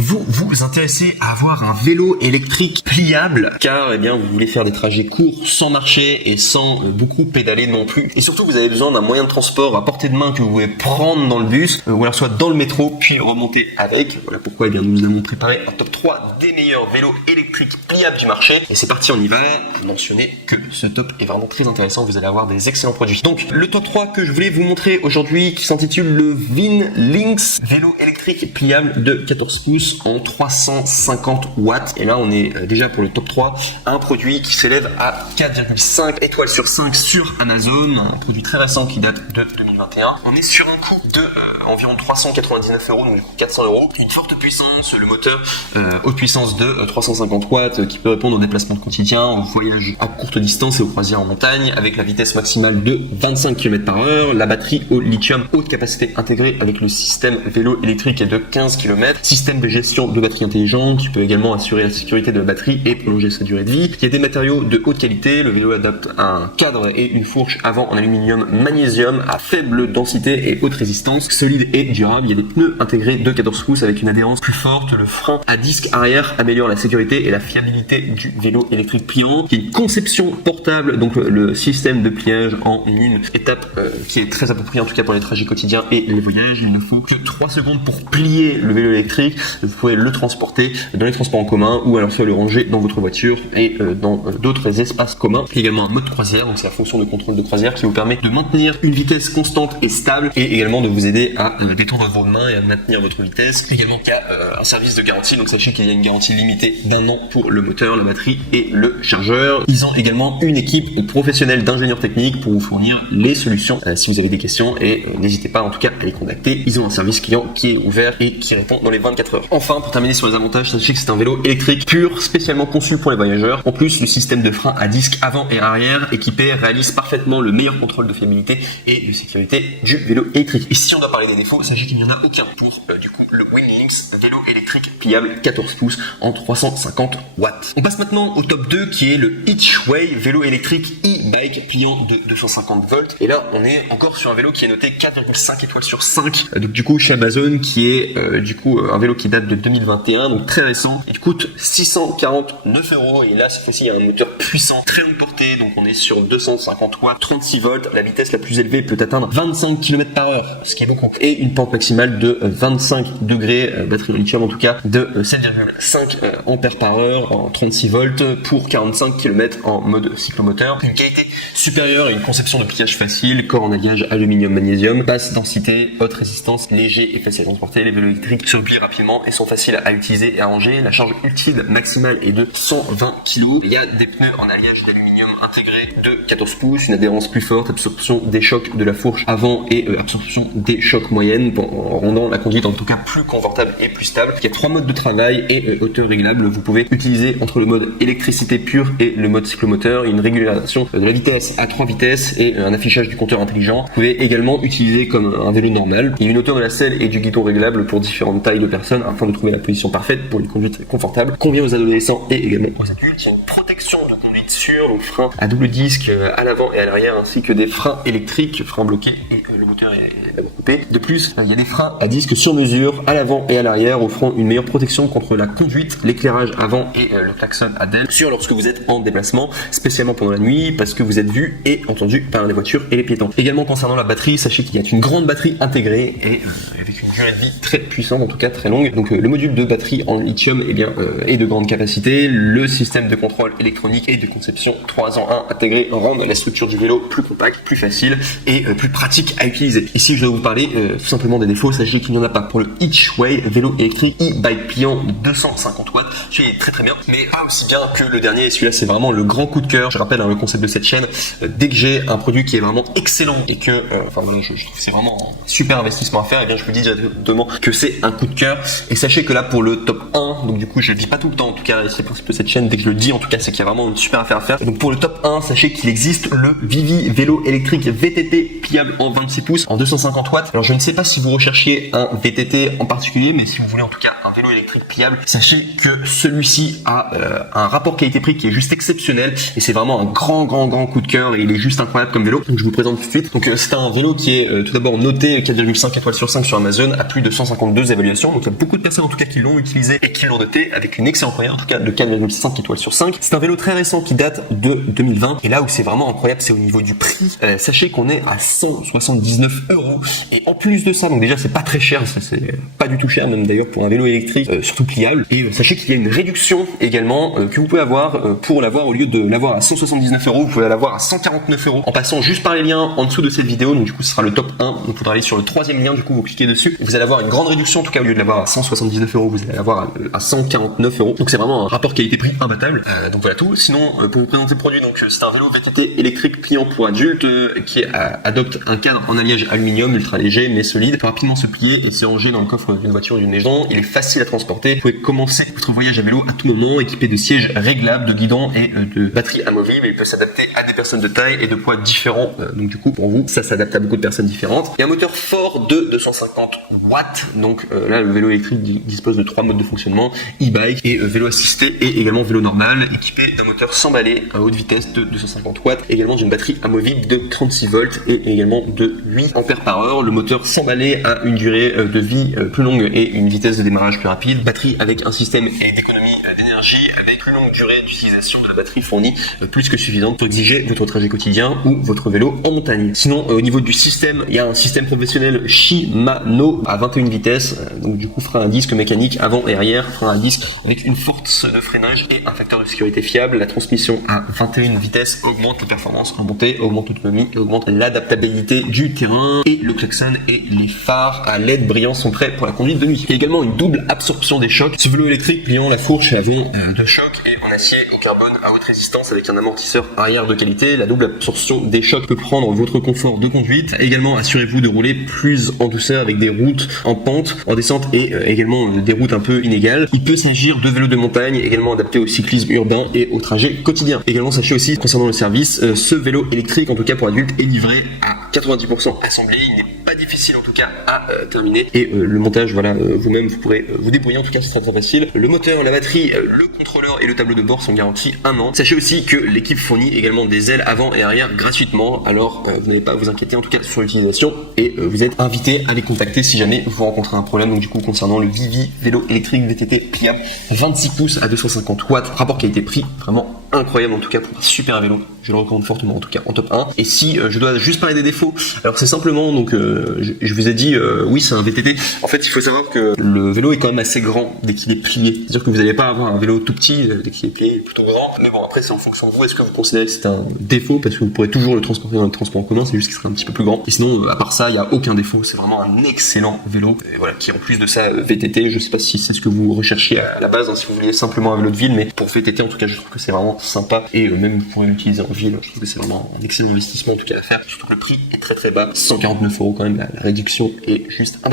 Vous vous intéressez à avoir un vélo électrique pliable car vous voulez faire des trajets courts sans marcher et sans beaucoup pédaler non plus. Et surtout vous avez besoin d'un moyen de transport à portée de main que vous pouvez prendre dans le bus ou alors soit dans le métro puis remonter avec. Voilà pourquoi nous avons préparé un top 3 des meilleurs vélos électriques pliables du marché. Et c'est parti, on y va. Mentionnez que ce top est vraiment très intéressant, vous allez avoir des excellents produits. Donc le top 3 que je voulais vous montrer aujourd'hui qui s'intitule le Vin Lynx vélo électrique pliable de 14 pouces en 350 watts. Et là on est déjà pour le top 3, un produit qui s'élève à 4,5 étoiles sur 5 sur Amazon, un produit très récent qui date de 2021. On est sur un coût de environ 399 €, donc du coup 400 €, une forte puissance, le moteur haute puissance de 350 watts qui peut répondre aux déplacements quotidiens, aux voyages à courte distance et aux croisières en montagne avec la vitesse maximale de 25 km/h, la batterie au lithium haute capacité intégrée avec le système vélo électrique est de 15 km, système de gestion de batterie intelligente qui peut également assurer la sécurité de la batterie et prolonger sa durée de vie. Il y a des matériaux de haute qualité, le vélo adapte un cadre et une fourche avant en aluminium magnésium à faible densité et haute résistance, solide et durable. Il y a des pneus intégrés de 14 pouces avec une adhérence plus forte, le frein à disque arrière améliore la sécurité et la fiabilité du vélo électrique pliant. Il y a une conception portable, donc le système de pliage en une étape qui est très approprié en tout cas pour les trajets quotidiens et les voyages. Il ne faut que 3 secondes pour plier le vélo électrique. Vous pouvez le transporter dans les transports en commun ou alors soit le ranger dans votre voiture et dans d'autres espaces communs. Il y a également un mode croisière, donc c'est la fonction de contrôle de croisière qui vous permet de maintenir une vitesse constante et stable et également de vous aider à détendre vos mains et à maintenir votre vitesse. Également il y a un service de garantie, donc sachez qu'il y a une garantie limitée d'1 an pour le moteur, la batterie et le chargeur. Ils ont également une équipe professionnelle d'ingénieurs techniques pour vous fournir les solutions si vous avez des questions et n'hésitez pas en tout cas à les contacter. Ils ont un service client qui est ouvert et qui répond dans les 24 heures. Enfin, pour terminer sur les avantages, sachez que c'est un vélo électrique pur, spécialement conçu pour les voyageurs. En plus, le système de frein à disque avant et arrière équipé réalise parfaitement le meilleur contrôle de fiabilité et de sécurité du vélo électrique. Et si on doit parler des défauts, sachez qu'il n'y en a aucun pour du coup le Vin Lynx vélo électrique pliable 14 pouces en 350 watts. On passe maintenant au top 2 qui est le Hitchway vélo électrique e-bike pliant de 250 volts. Et là, on est encore sur un vélo qui est noté 4,5 étoiles sur 5. Donc du coup chez Amazon qui est un vélo qui date de 2021, donc très récent. Il coûte 649 € et là cette fois-ci il y a un moteur puissant, très longue portée, donc on est sur 250 watts, 36 volts. La vitesse la plus élevée peut atteindre 25 km/h, ce qui est beaucoup. Et une pente maximale de 25 degrés, batterie au lithium en tout cas, de 7,5 ampères par heure en 36 volts pour 45 km en mode cyclomoteur. Une qualité supérieure et une conception de pliage facile, corps en alliage aluminium magnésium, basse densité, haute résistance, léger et facile à transporter. Les vélos électriques se replient rapidement et sont faciles à utiliser et à ranger. La charge utile maximale est de 120 kg. Il y a des pneus en alliage d'aluminium intégrés de 14 pouces, une adhérence plus forte, absorption des chocs de la fourche avant et absorption des chocs moyennes en rendant la conduite en tout cas plus confortable et plus stable. Il y a 3 modes de travail et hauteur réglable. Vous pouvez utiliser entre le mode électricité pure et le mode cyclomoteur une régulation de la vitesse à 3 vitesses et un affichage du compteur intelligent. Vous pouvez également utiliser comme un vélo normal. Il y a une hauteur de la selle et du guidon réglable pour différentes tailles de personnes afin de trouver la position parfaite pour une conduite confortable. Convient aux adolescents et également aux adultes. Il y a une protection de conduite sûre, donc frein à double disque à l'avant et à l'arrière ainsi que des freins électriques, freins bloqués et le moteur est coupé. De plus, il y a des freins à disque sur mesure à l'avant et à l'arrière offrant une meilleure protection contre la conduite, l'éclairage avant et le klaxon à DEL sûr lorsque vous êtes en déplacement, spécialement pendant la nuit parce que vous êtes vu et entendu par les voitures et les piétons. Également concernant la batterie, sachez qu'il y a une grande batterie intégrée et avec une durée de vie très puissante, en tout cas très longue. Donc le module de batterie en lithium est de grande capacité. Le système de contrôle électronique et de conception 3 en 1 intégré rendent la structure du vélo plus compacte, plus facile et plus pratique à utiliser. Ici je vais vous parler tout simplement des défauts. Sachez qu'il n'y en a pas pour le Hitchway vélo électrique e-bike pliant de 250 watts. Celui-là est très très bien, mais pas aussi bien que le dernier. Et celui-là c'est vraiment le grand coup de cœur. Je rappelle le concept de cette chaîne. Dès que j'ai un produit qui est vraiment excellent et que je trouve que c'est vraiment un super investissement à faire, et bien je vous dis directement que c'est un coup de cœur. Et sachez que là pour le top 1, donc du coup je le dis pas tout le temps, en tout cas c'est le principe de cette chaîne, dès que je le dis en tout cas c'est qu'il y a vraiment une super affaire à faire. Et donc pour le top 1, sachez qu'il existe le Vivi vélo électrique VTT pliable en 26 pouces en 250 watts. Alors je ne sais pas si vous recherchiez un VTT en particulier, mais si vous voulez en tout cas un vélo électrique pliable, sachez que celui-ci a un rapport qualité-prix qui est juste exceptionnel et c'est vraiment un grand coup de cœur et il est juste incroyable comme vélo. Donc je vous présente tout de suite. Donc c'est un vélo qui est tout d'abord noté 4,5 étoiles sur 5 sur Amazon à plus de 152 évaluations. Donc il y a beaucoup de personnes en tout cas qui l'ont utilisé et qui l'ont noté avec une excellente moyenne, en tout cas de 4,5 étoiles sur 5. C'est un vélo très récent qui date de 2020. Et là où c'est vraiment incroyable, c'est au niveau du prix. Sachez qu'on est à 179 €. Et en plus de ça, donc déjà c'est pas très cher, ça c'est pas du tout cher même d'ailleurs pour un vélo électrique, surtout pliable. Et sachez qu'il y a une réduction également que vous pouvez avoir pour l'avoir, au lieu de l'avoir à 179 €, vous pouvez l'avoir à 149 € en passant juste par les liens en dessous de cette vidéo. Donc du coup ce sera le top 1. Donc il faudra aller sur le troisième lien, du coup vous cliquez dessus. Vous allez avoir une grande réduction, en tout cas au lieu de l'avoir à 179 €, vous allez l'avoir à 149 €. Donc c'est vraiment un rapport qualité-prix imbattable. Donc voilà tout. Sinon pour vous présenter le produit, donc c'est un vélo VTT électrique pliant pour adultes qui adopte un cadre en alliage aluminium ultra léger mais solide, peut rapidement se plier et se ranger dans le coffre d'une voiture ou d'une maison. Il est facile à transporter. Vous pouvez commencer votre voyage à vélo à tout moment, équipé de sièges réglables, de guidons et de batteries amovibles. Il peut s'adapter à des personnes de taille et de poids différents. Donc du coup pour vous ça s'adapte à beaucoup de personnes différentes. Il y a un moteur fort de 250 watts. Donc là le vélo électrique dispose de 3 modes de fonctionnement: e-bike et vélo assisté, et également vélo normal, équipé d'un moteur sans balai à haute vitesse de 250 watts, également d'une batterie amovible de 36 volts et également de 8 ampères par heure. Le moteur sans balai a une durée de vie plus longue et une vitesse de démarrage plus rapide. Batterie avec un système d'économie d'énergie avec plus longue durée d'utilisation de la batterie fournie, plus que suffisante pour exiger votre trajet quotidien ou votre vélo en montagne. Sinon au niveau du système, il y a un système professionnel Shimano à 21 vitesses, donc du coup frein à disque mécanique avant et arrière, frein à disque avec une force de freinage et un facteur de sécurité fiable. La transmission à 21 vitesses augmente les performances en montée, augmente l'autonomie et augmente l'adaptabilité du terrain. Et le klaxon et les phares à LED brillants sont prêts pour la conduite de nuit. Il y a également une double absorption des chocs. Ce vélo électrique pliant, la fourche avant de choc et en acier au carbone à haute résistance avec un amortisseur arrière de qualité. La double absorption des chocs peut prendre votre confort de conduite. Également, assurez-vous de rouler plus en douceur avec des routes en pente, en descente et également des routes un peu inégales. Il peut s'agir de vélos de montagne, également adaptés au cyclisme urbain et au trajet quotidien. Également, sachez aussi concernant le service, ce vélo électrique, en tout cas pour adultes, est livré à 90% assemblé. Il n'est pas difficile en tout cas à terminer, et le montage, voilà, vous-même vous pourrez vous débrouiller, en tout cas c'est très facile. Le moteur, la batterie, le contrôleur et le tableau de bord sont garantis 1 an. Sachez aussi que l'équipe fournit également des ailes avant et arrière gratuitement, alors vous n'avez pas à vous inquiéter en tout cas sur l'utilisation, et vous êtes invité à les contacter si jamais vous rencontrez un problème. Donc du coup concernant le Vivi vélo électrique VTT pliable 26 pouces à 250 watts, rapport qualité-prix vraiment incroyable, en tout cas pour un super vélo, je le recommande fortement, en tout cas en top 1. Et si je dois juste parler des défauts, alors c'est simplement, donc je vous ai dit oui c'est un VTT, en fait il faut savoir que le vélo est quand même assez grand dès qu'il est plié, c'est-à-dire que vous n'allez pas avoir un vélo tout petit dès qu'il est plié, plutôt grand, mais bon après c'est en fonction de vous, est-ce que vous considérez que c'est un défaut, parce que vous pourrez toujours le transporter dans le transport en commun, c'est juste qu'il serait un petit peu plus grand, et sinon à part ça il n'y a aucun défaut, c'est vraiment un excellent vélo, et voilà, qui en plus de ça VTT, je sais pas si c'est ce que vous recherchiez à la base, hein, si vous vouliez simplement un vélo de ville, mais pour VTT en tout cas je trouve que c'est vraiment sympa, et même vous pourrez l'utiliser en ville, je trouve que c'est vraiment un excellent investissement en tout cas à faire, surtout que le prix est très très bas, 149 € quand même, la réduction est juste imbattable.